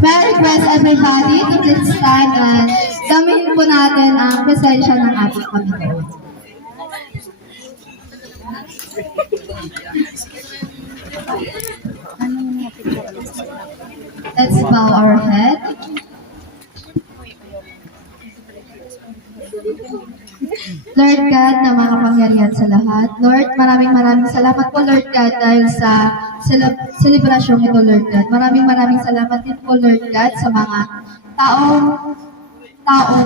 May I request everybody to please stand and gamitin po natin ang presensya ng ating Panginoon. Let's bow our head. Lord God na makapangyarihan sa lahat. Lord, maraming salamat po Lord God dahil sa selebrasyong ito Lord God. Maraming salamat din po Lord God sa mga tao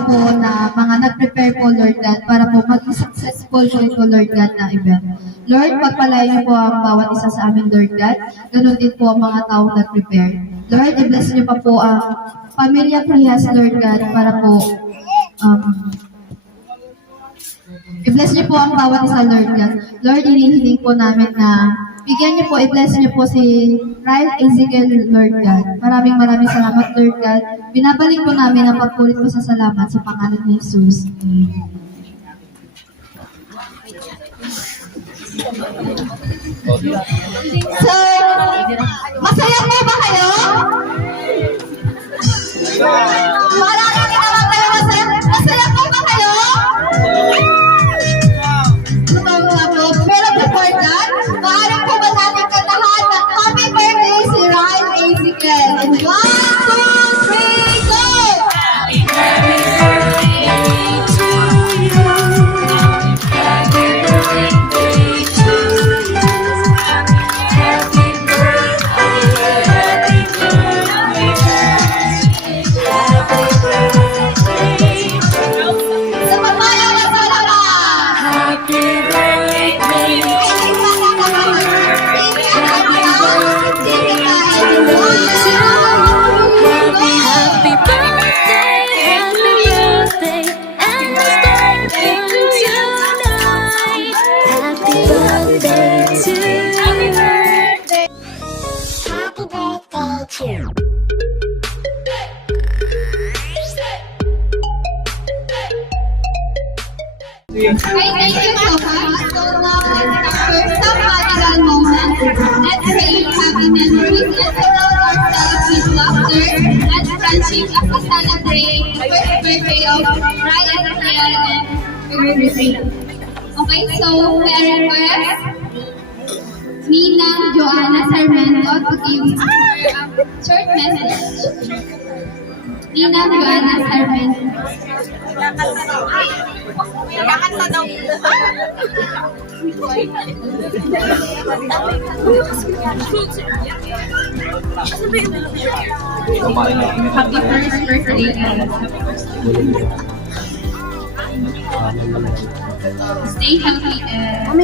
po na mga nag-prepare po Lord God para po maging successful po ito Lord God na event. Lord, pagpalain niyo po ang bawat isa sa amin Lord God. Ganun din po ang mga tao nag-prepare. Lord, i-bless niyo pa po ang pamilya Prihas Lord God para po i-bless niyo po ang bawat isa, Lord God. Lord, hinihiling po namin na bigyan niyo po, i-bless niyo po si Ryan Ezekiel, Lord God. Maraming salamat, Lord God. Binabalik po namin ang pagpulit po sa salamat sa pangalan ni Jesus. So, masaya po ba kayo? Maraming naman kayo masaya. Masaya po ba kayo? Pero before that, maaari po ba natin kantahan ng happy birthday si Ryan Ezekiel? And 1, 2, 3, go! Happy birthday to you. Happy birthday to you. Happy birthday, happy birthday. Happy birthday to you. Sa pagmalaw na sa lakas! Happy Thank you so much. So now, for some magical moments, let's create happy memories and surround ourselves with laughter and friendship as we celebrate the first birthday of Ryan Ezekiel and birthday. Okay, so we are request Ninang Joanna Sarmento to give a short message. Ninang Joanna Sarmento. Kakanta daw. Happy first birthday. Stay healthy and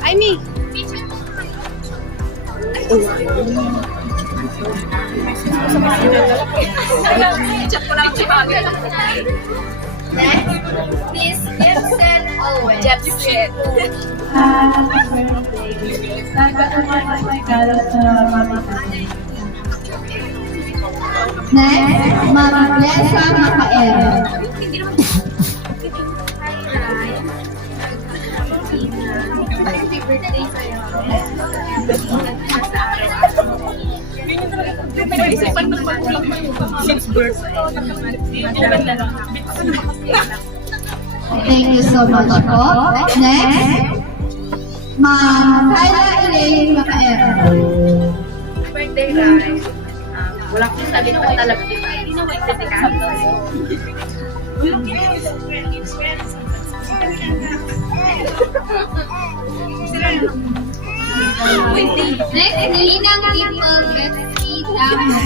I me. Miss Jensen always. Jetset. Next, Ma'am Lesa Macael. Happy birthday sa'yo. Thank you so much po. Next, Ma'am Kyla Elaine Macael. Birthday, guys. Wala ko sabi ng talab di ba? Dedikado. Next, Ninang People Betsy Damo.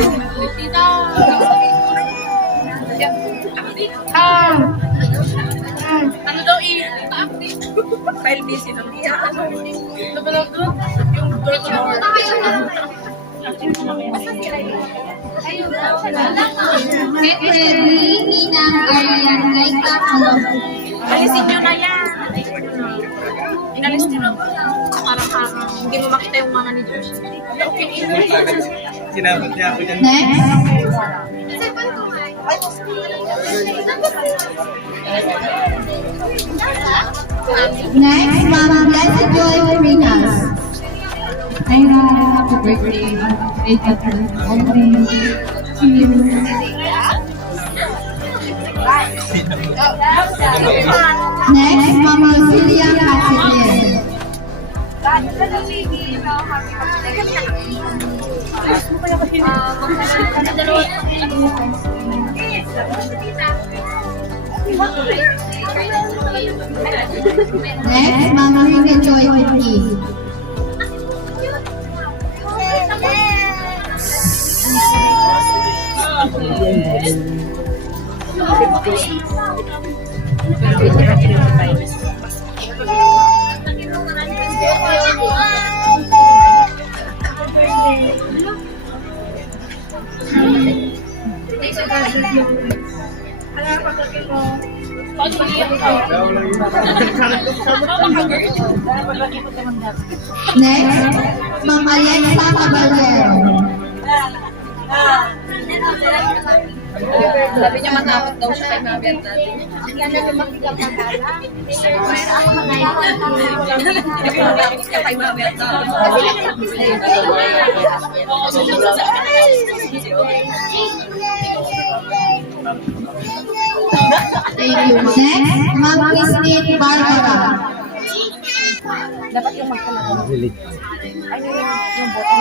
Ano daw i-update? File busy na niya. Ano ba daw doon? Yung door to Get ready, Ninang Arian Laika Colombo. Alisin nyo na yan. Inalis nyo na ba? Para hindi mo makita yung mga ni Josh. Okay. Sinabot niya ako dyan. Next, next, Ma'am Blessed Joy Marinas. Hi, happy birthday. Next, Mama Celia Casidier. Next, Mama Rina Joy Vicky. Next, Mama Alexa Caballero. Sabi niya matakot daw siya kay Mabet natin. Matakot siya kay Mabet Thank you. Next, Ma'am Christine Barbara. dapat yung magkalaro. Yung boto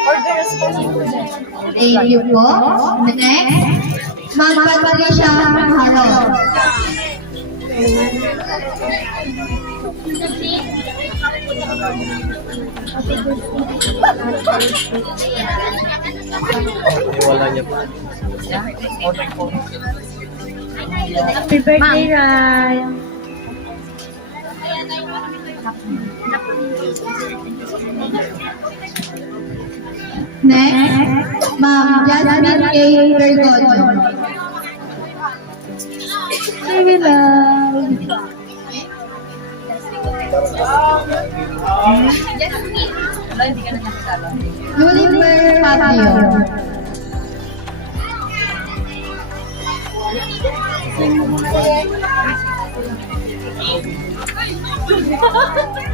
order responsible. Thank you po. Next, Ma'am Patricia Haro. Wala niya pa. Happy birthday, Ryan. Next, Ma'am Jasmine A. Bergoglio. Baby love. Hindi ka na nakasala. Lulifer Fabio.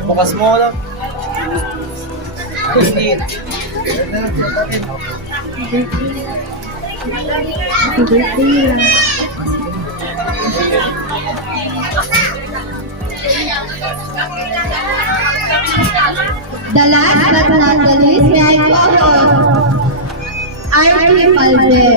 Bukas mo lang. Hindi. The last but not the least, may I call on Archie Palde.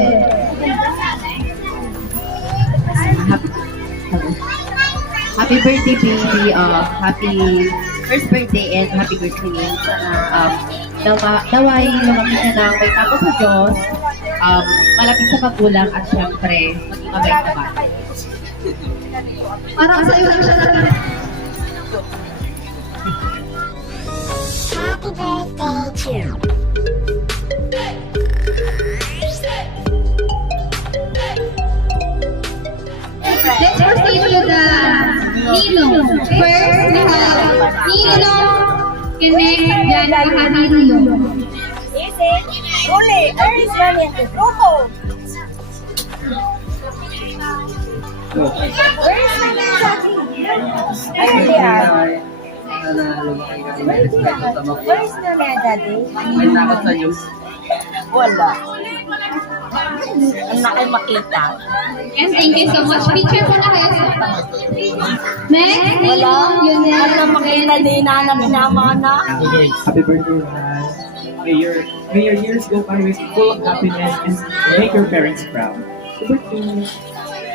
Happy birthday, baby. Happy first birthday and happy birthday. Sana naway lumaki na ng may tapo sa Diyos, malapit sa magulang at syempre maging mabait na bata. Parang sa'yo lang siya natin. Let's proceed to the Nino. First, we have Nino Connect Jan Kahanilo. Easy. Uli. Aris valiente. Grupo. Where is my daddy? Ayun diyan. Where is my daddy? May takot sa news. Wala. Ang nakay makita. Yes, thank you so much. Picture po na kayo. Next, Nino Yunel. Ano makita din na namin na. Happy birthday, Ran. May your years go by with full of happiness and make your parents proud. Happy birthday.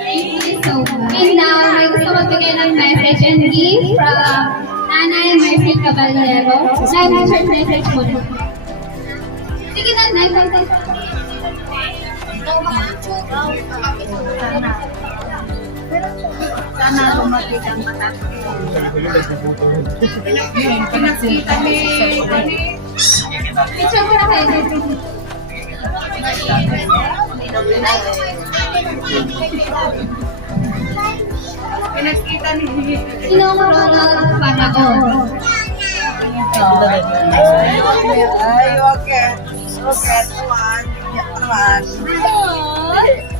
Thank you so much. And now, may gusto magbigay ng message and gift from Nanay Mercy Caballero. Nanay, message mo. Sige na, Nanay. Sana lumaki ang mata. Pinakita ni... Picture ko na kayo. Pinakita ni... Sinong Ronald Pataon? Ay, okay. Okay, naman. Naman.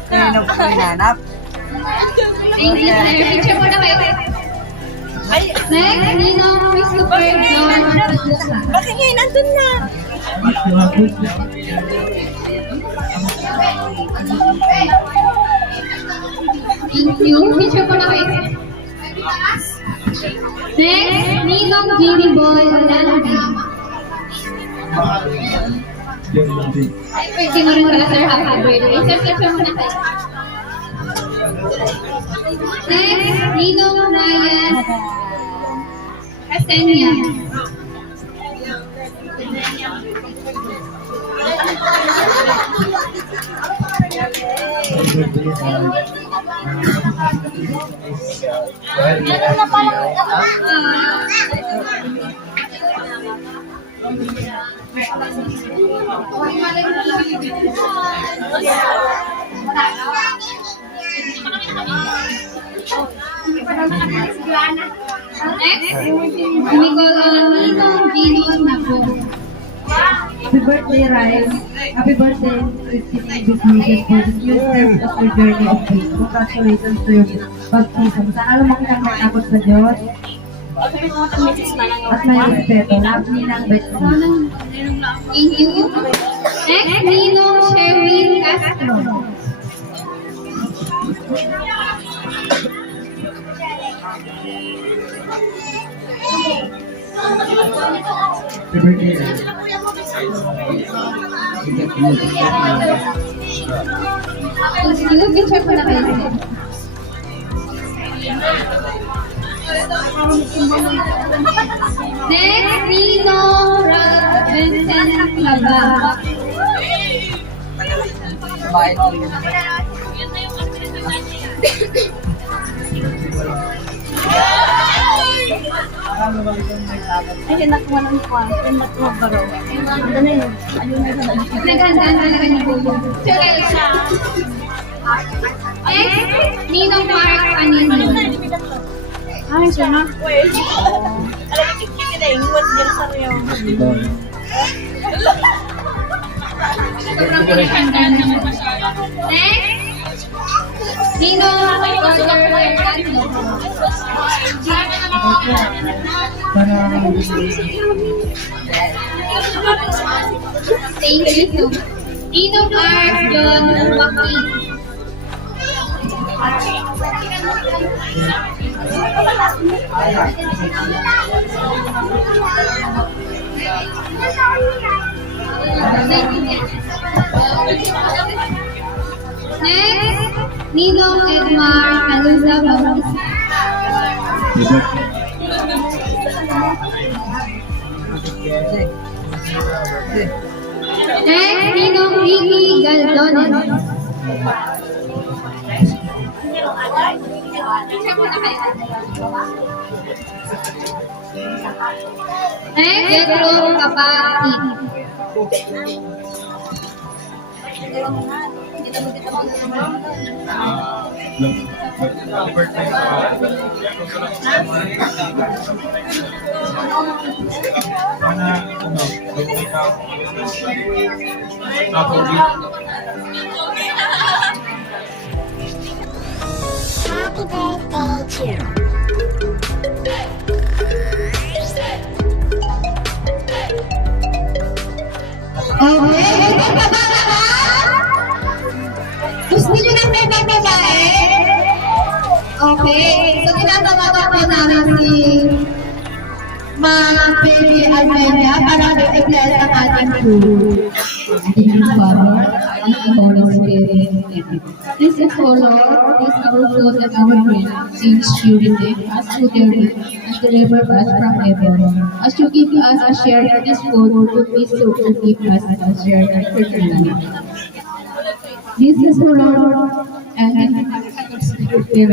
Sino ba hinanap? Thank you, sir. Picture mo na kayo. Next, Ninong Christopher John Padusa. Bakit ngayon nandun na? Thank you. Picture mo na kayo. Next, Ninong Jimmy Boy Olandi. Ay, pwede mo rin pala, sir. Happy birthday. Sir, picture mo na kayo. Next, Ninong Ryan Casenia. Next, Nicolino Gino Napo. Happy birthday, Ryan. Happy birthday, Christine Investigated for the new steps of your journey of faith. Congratulations to your baptism. Sana lumaki ng matakot sa Diyos at may respeto. Love nilang Betsy. Thank you. Next, Ninong Sherwin Castro. Happy birthday, Ran. Thank you. Picture ko na kayo. Next, Ninong Vincent Laba. Bye. Ay, nakuha ng kwan. Ay, nakuha ba raw? Ano na yun? Ayun na yun. Nagandaan talaga ni Bulo. Next, Ninong Mark Panino. Ay, siya na. Alam mo, kikiki na ingwat dyan sa riyo. Sobrang pinagandaan naman. Next, Ninong Roger Fernando. Thank you so much. Ninong Mark John Joaquin. Next, Ninong Edmar Alusa Bautista. Next, Ninong Ricky Galdones. Next, Yetro Kapati. Okay, gusto niyo ng may babae? Okay, so tinatawagan po namin si Ma'am Baby Almeida para mag-bless ang ating food. This is follow is our food and our drink, since you redeem us to their will and deliver us from evil. As you give us a share in this food, would be so to give us a share in eternal life. This is for Lord and okay?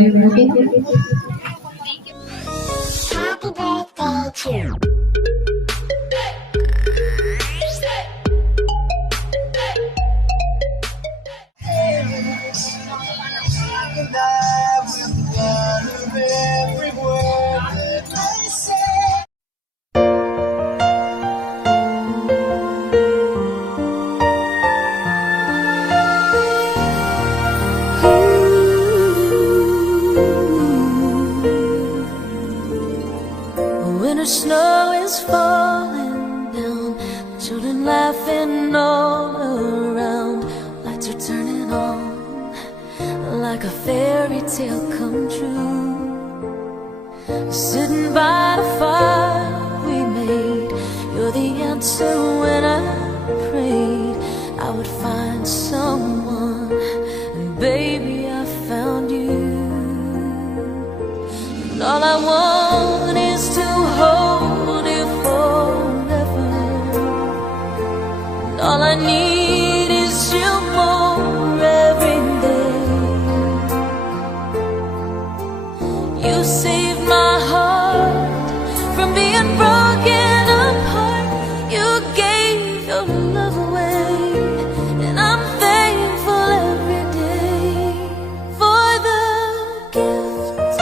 Winter snow is falling down, children laughing all around. Lights are turning on, like a fairy tale come true. Sitting by the fire we made, you're the answer when I prayed I would find someone, and baby I found you. And all I want is to hold you forever, and all I need is you more every day. You saved my heart from being broken apart. You gave your love away, and I'm thankful every day for the gift.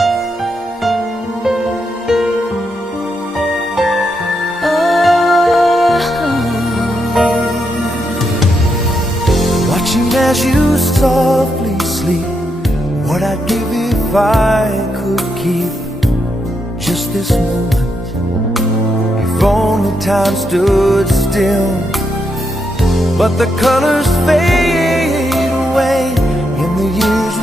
Watching as you softly sleep, what I'd give if I could keep just this moment. If only time stood still, but the colors fade away in the years